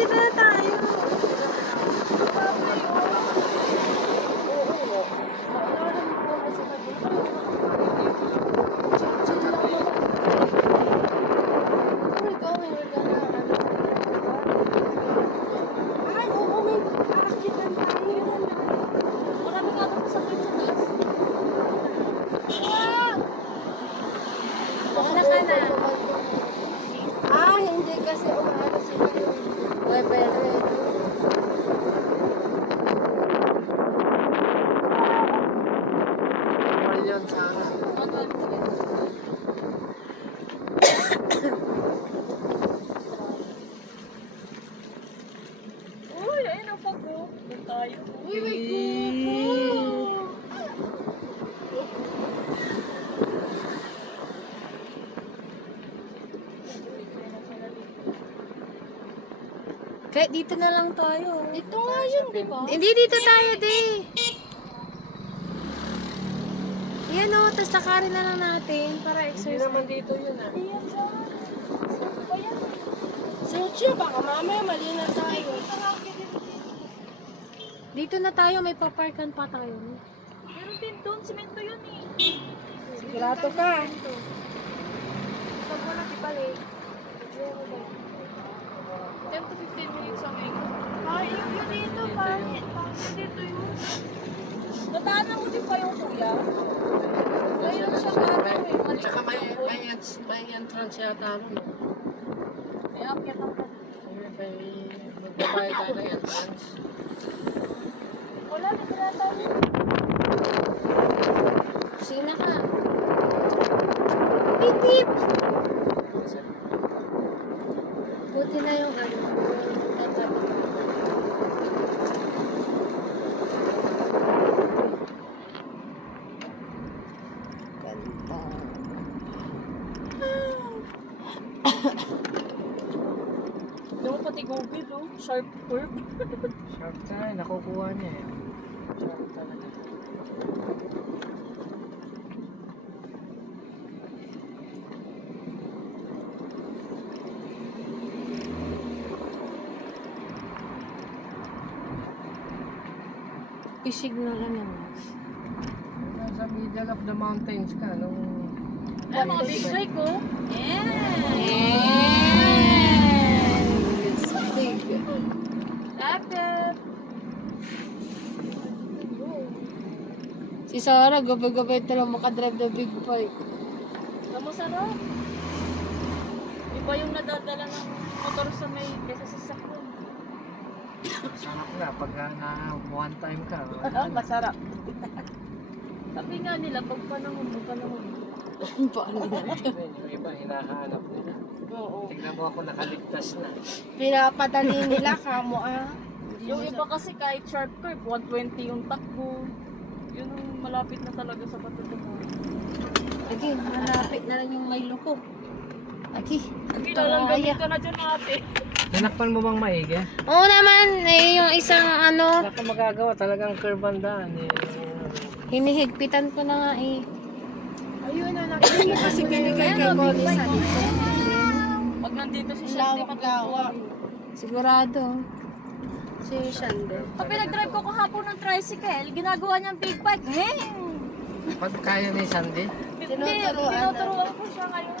dito na tayo. Hindi kasi umaano sila yung level. Million sana. Uy, ayun ang pag-go. Doon tayo. Uy, may kuko. Kaya dito na lang tayo. Dito nga yun, di ba? Hindi, dito tayo, di. Yan o, tapos lakarin na lang natin para Hindi exercise. naman dito yun ah. Ayan siya. Saan ba yan? Suchi, baka mamaya mali na tayo. Dito na tayo, may paparkan pa tayo. Meron din doon, simento yun eh. Sigurado ka. Pag wala, di balik. 10 to 15 minutes ang ego. Ay, yun dito, pangit. Pangit dito yun. Nadaanan mo din pa yung kuya? Ayun siya nga eh. Mali. Tsaka may entrance yata mo. No? May akyat ang May magbabayad tayo ng entrance. wala, nagkala tayo. Sina ka. Pip, pip. Buti na yung ano. Yung pati Google, oh. Sharp curve. Sharp tayo, nakukuha niya eh. Sharp talaga. I-signal ano. Nasa middle of the mountains ka nung... Ay, mga big bike, oh. Laptop. Si Sarah, gabi-gabi ito lang makadrive na big bike. Kamusta ro? Iba yung nadadala ng motor sa may kesa sa sakyan. Sarap na pag na one time ka. Masarap. Sabi nga nila, pag panahon mo, panahon. Paano yan? Yung iba hinahanap nila. Oo. Tignan mo ako nakaligtas na. Pinapadali nila kamo ah. Yung iba kasi kahit sharp curve, 120 yung takbo. Yun ang malapit na talaga sa patutungan. Lagi, malapit na lang yung may luko. Lagi. Hindi lalanggamin ka na dyan ate. Nanakpan mo bang maigi? Oo naman, eh, yung isang ano, Wala kang magagawa, talagang curve ang daan eh. hinihigpitan ko na nga eh. Ayun na nakikita kasi binigay kay Connie sa dito. Pag nandito si Shandy, matutuwa. Sigurado. Si Shandy. Pag pinag-drive ko kahapon ng tricycle, ginagawa niyang big bike. Pag kaya ni Sandy, Tinuturuan ko siya ngayon.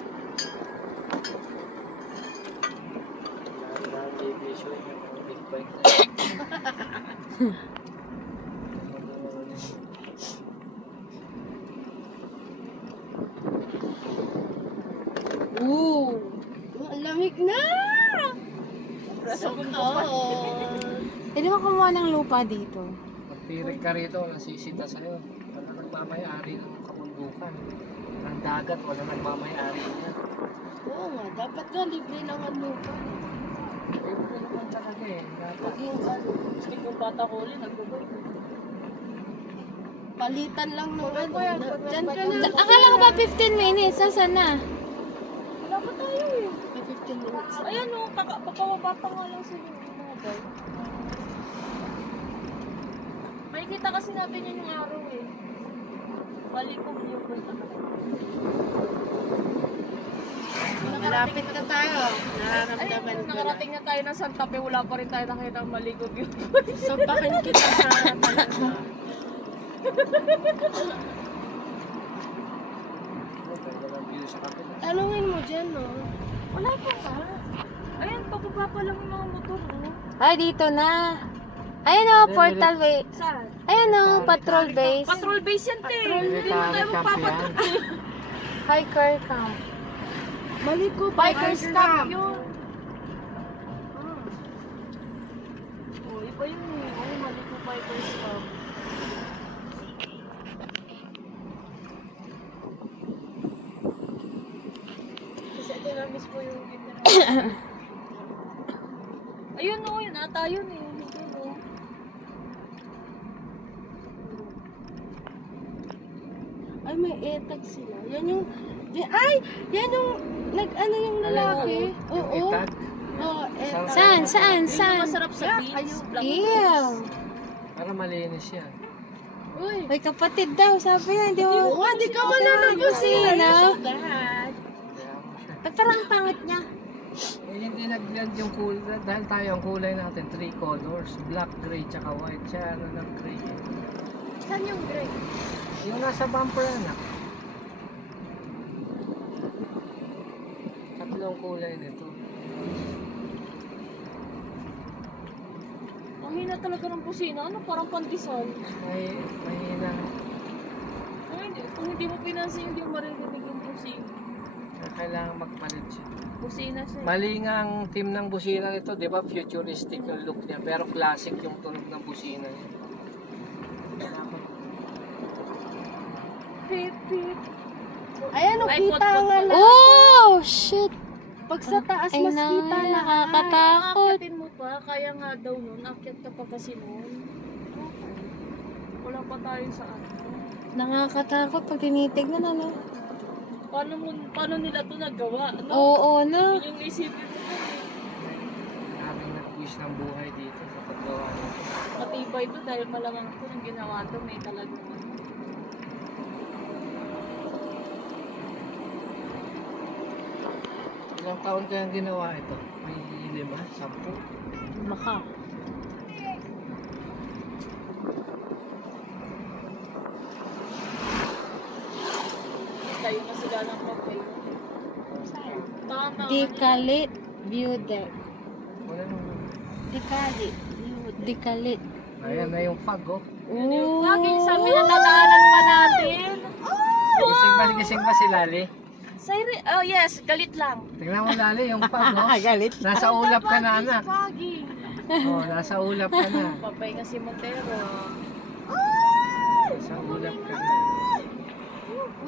baby show yung big bike. Ooh! Ang lamig na! Pwede mo kumuha ng lupa dito. Magtirig ka rito, nasisita sa'yo. Wala nagmamayari ng kabundukan. Ng dagat, wala nagmamayari niya. Oo nga, dapat ka libre ng ano pa. Libre naman talaga eh. Dapat. Yung ano, gusto kong bata ko ulit, nagbubay. Palitan lang ng ano. Diyan ka na. Akala ko ba 15 minutes? Saan na? Wala pa tayo eh. May 15 minutes. Ayan o, papababa pa nga lang sila. Mga guy. May kita kasi natin yun yung araw eh. Balik ko view ko ito. Malapit na tayo. Nararamdaman ko na. Nakarating na tayo ng Santa Fe, wala pa rin tayo nakita ang malikot yun. Sampahan kita sa talaga. Walang view sa kapila. Tanungin mo dyan, no? Wala pa ka. Ayun, pababa pa lang yung mga motor, no? Ay, dito na. Ayun o, portal way. Saan? Ayun o, patrol base. Patrol base yan, te. Hindi mo tayo magpapatrol. Hiker camp. Mali ko, biker's camp yun. Oh, iba yun eh. Oh, mali ko, biker's camp. Kasi ito na miss ko yung ayun o, yun ata yun eh. Yun, oh. Ay, may etag sila. Yan yung... Ay! Yan yung... Nag-ano yung lalaki? Yung Oo. itag. Oo, etag. Saan? Saan? Yun yung masarap sa beach. Black Ew. Para malinis yan. Uy, kapatid daw. Sabi nga, hindi mo... Hindi ka mananabusin, no? Kaya mo siya. Ba't parang pangit niya? Eh, hindi nag-blend yung kulay. Dahil tayo ang kulay natin, 3 colors. Black, gray, tsaka white. Siya, ano lang, gray. Saan yung gray? Yung nasa bumper, anak. Tatlong kulay nito. Ang hina talaga ng busina. Ano, parang pandesal. Mahina. Kung hindi mo pinansin, hindi mo maririnig yung busina. Kailangan magpalit siya. Busina siya. Mali nga ang team ng busina nito, di ba? Futuristic yung look niya. Pero classic yung tunog ng busina niya. Pip, pip. Ayan, Ay, kita pot, nga pot, lang. Oh, shit. Pag sa taas, Ay, mas kita lahat. Nakakatakot. Aakyatin mo pa. Kaya nga daw nun. Akyat ka pa kasi nun. Wala pa tayo sa ano. Nakakatakot pag tinitignan, ano? Paano nila to nagawa? Ano? Oo, no? Yun yung isipin mo. Maraming nag-wish ng buhay dito sa paggawa nito. Matibay to dahil malamang to nang ginawa to. May talagang Ilang taon kayang ginawa ito? May 5, 10? Maka. tayo na sila ng cafe. Tama. Dikalit view deck. Wala nung... Dikalit view deck. Dikalit. Ayan na yung fog, oh. Ooh. Lagi sabi na dadaanan pa natin. Gising ba si Lali? Siren, oh yes, galit lang. Tingnan mo Lali, yung fog, oh. Galit. Nasa ulap ka na, anak. Foggy. Oh, nasa ulap ka na. Papay kasi Montero. Nasa ulap ka na.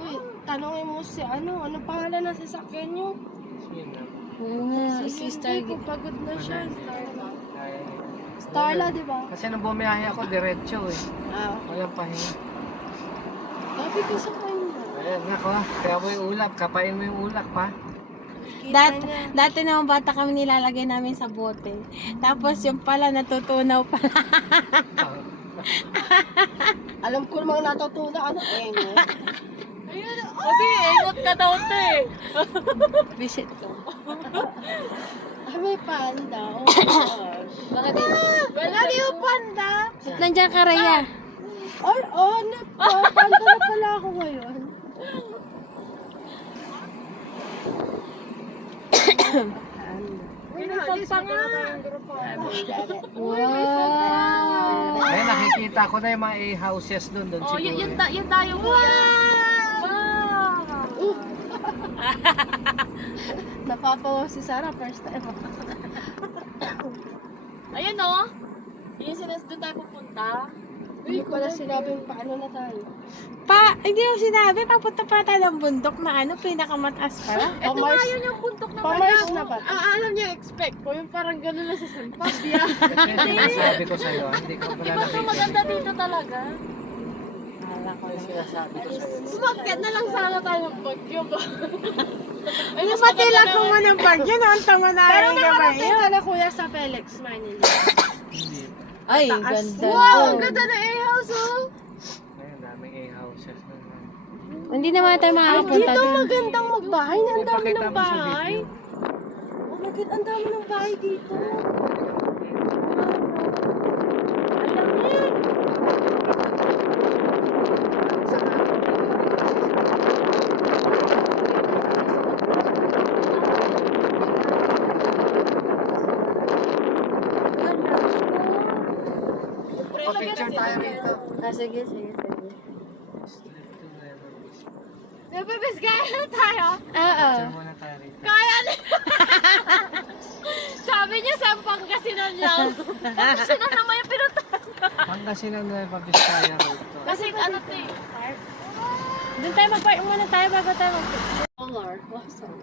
Uy, tanongin mo si ano pangalan ng sasakyan nyo? Yun na. Si Star. Pagod na siya. Ayan. Starla, di ba? Kasi nung bumiyahe ako, diretso eh. Ah, Walang pahinga. sabi ko sa kanya. Ayan, nako. Kaya mo yung ulap. Kapain mo yung ulap, pa. Dati naman bata kami nilalagay namin sa bote. Tapos yung pala natutunaw pala. Alam ko namang natutunaw. Ano Okay, ingot ka daw te. Visit ko. May panda. Oh my gosh. Bakit yun? Wala yung panda. Ba't nandiyan ka, Raya? Panda na pala ako ngayon. Uniform pa nga. Wow. Ayun, nakikita ko na yung mga A-houses doon Oh, siguro. yun tayo kuya. Wow. Napapawaw si Sarah first time. Ayun oh. Yung doon tayo pupunta. Hindi ko na sinabing paano na tayo. Hindi mo sinabi, papunta pa tayo ng bundok na pinakamataas pala. Ito nga yun yung puntok na Pamars na ba? Alam niyo, expect ko yung parang gano'n na sa San Pabia. Ito sinasabi ko sa'yo, hindi ko pala Di ba ito maganda dito talaga? Yung sinasabi ko sa'yo. Umakyat na lang sana tayo ng bagyo ba? Ay, pati lang kung anong bagyo na ang tama na Pero rin gabay nakarating yun. ka na kuya sa Felix, Manila. Hindi. Ay, ganda. Wow, ang ganda na A-house oh! Ayun, daming A-houses na. Hindi naman tayo makakapunta Dito doon. magandang magbahay. Ang dami Ipakita ng mo sa bahay. video. Oh my God, ang dami ng bahay dito. Picture tayo rito. Sige. Napapis kaya na tayo. Oo. Picture muna tayo rito. Kaya na. Sabi niya sa Pangasinan lang. Sino naman yung pinuntahan? Pangasinan na Pabiskaya rito. Kasi ano to eh. Doon tayo mag-park muna tayo bago tayo Color. Awesome.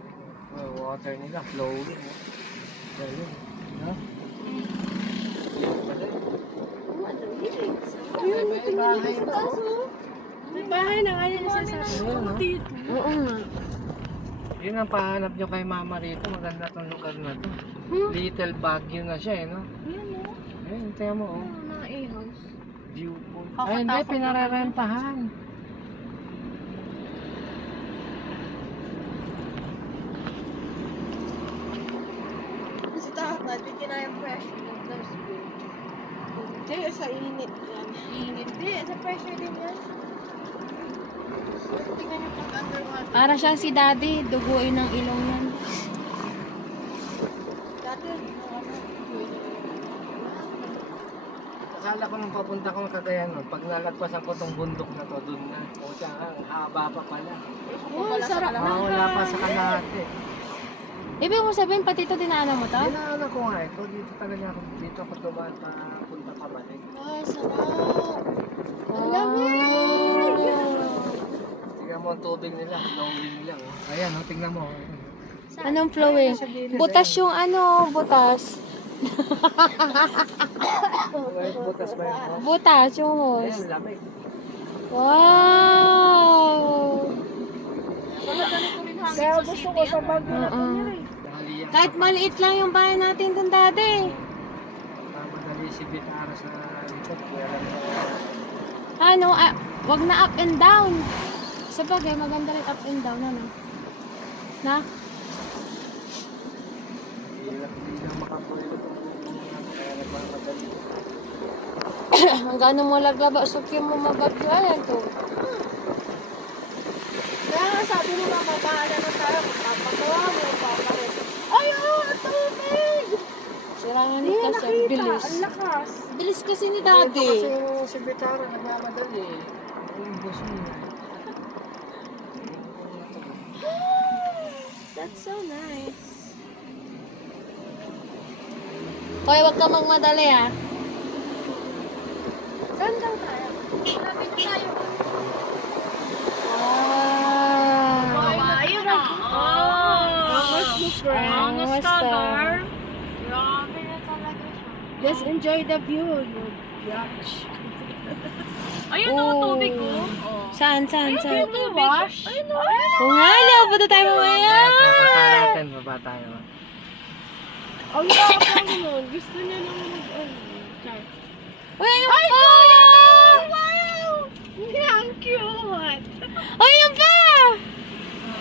Oh, water nila, flowing. Galing. No? May bahay na. May bahay na kaya niya sa Ayun, no? Oo nga. Yun ang pahanap nyo kay mama rito. Maganda tong lugar na to. Little Baguio na siya, eh, no? Ayun, tingnan mo, oh. Mga a-house. Viewpoint. Ay, hindi, pinarerentahan. Kasi takot hindi na yung pressure ng dustbin. Hindi, sa init yan. Init. Hindi, sa pressure din yan. Tingnan niyo pag underwater. Para siyang si daddy, duguin ng ilong yan. Dati, Akala ko nung papunta ko ng Cagayan, no? Pag nalagpasan ko tong bundok na to, dun na. O siya, ang haba pa pala. Oh, sarap Wala pa sa kalahati. Ibig mo sabihin, pati ito dinaanan mo to? Dinaanan ko nga ito. Dito talaga ako. Dito ako dumaan pa punta pa balik. Ay, sarap. Tingnan mo ang tubig nila. Flowing lang. Oh. Ayan, oh, tingnan mo. Anong flowing? Butas yung ano, butas. May butas ba yun? Oh? Butas yung hose. Ayan, lamig. Wow! Kaya gusto ko sa Baguio na Oo. Nakaliyang Kahit maliit lang yung bahay natin dun dati. Madali si Vitara sa likod. Kaya lang Ano, wag na up and down. Sa bagay, maganda rin up and down, ano? Na? hindi lang makapulo itong kaya nagmamadali. Hanggang mo laglaba, sukyo mo magabyo. Ayan to. Kaya nga sabi mo nga, mabahala na tayo. Magpapagawa mo yung papalit. Ay, oh, ang tubig! Sirangan ni kasi ang bilis. Ang lakas. Bilis kasi ni Ito kasi daddy. yung si Vitara nagmamadali. Yung bus niya. That's so nice. Hoy, wag ka magmadali ah. Saan daw tayo? Lapit tayo. Wow. Ayun na. Angas ka, Gar. Grabe na talaga siya. Just enjoy the view. You watch. Ayun na, tubig ko. Saan? Yung tubig. Ayun na. Oo nga, punta tayo mamaya. Papunta natin, baba tayo. Ang laki nun. Gusto niya nang mag-ano. Uy, yung pa! Wow! Ang cute! Uy, yung pa!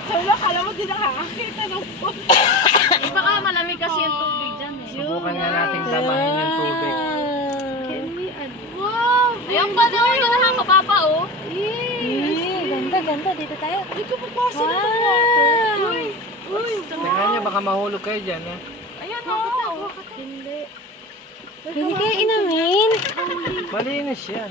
Sabi kala mo din nakakakita ng phone. Baka malamig kasi yung tubig dyan eh. Subukan nga natin damahin yung tubig. Can we ano? Wow! Ayun pa daw, ito na mababa oh. Ganda. Dito tayo. Hindi ko papasa na ng Wow! water. Uy! Tingnan nyo, baka mahulog kayo dyan. Eh. Ayun oh. Hindi. Hindi kayo inamin. Malinis yan.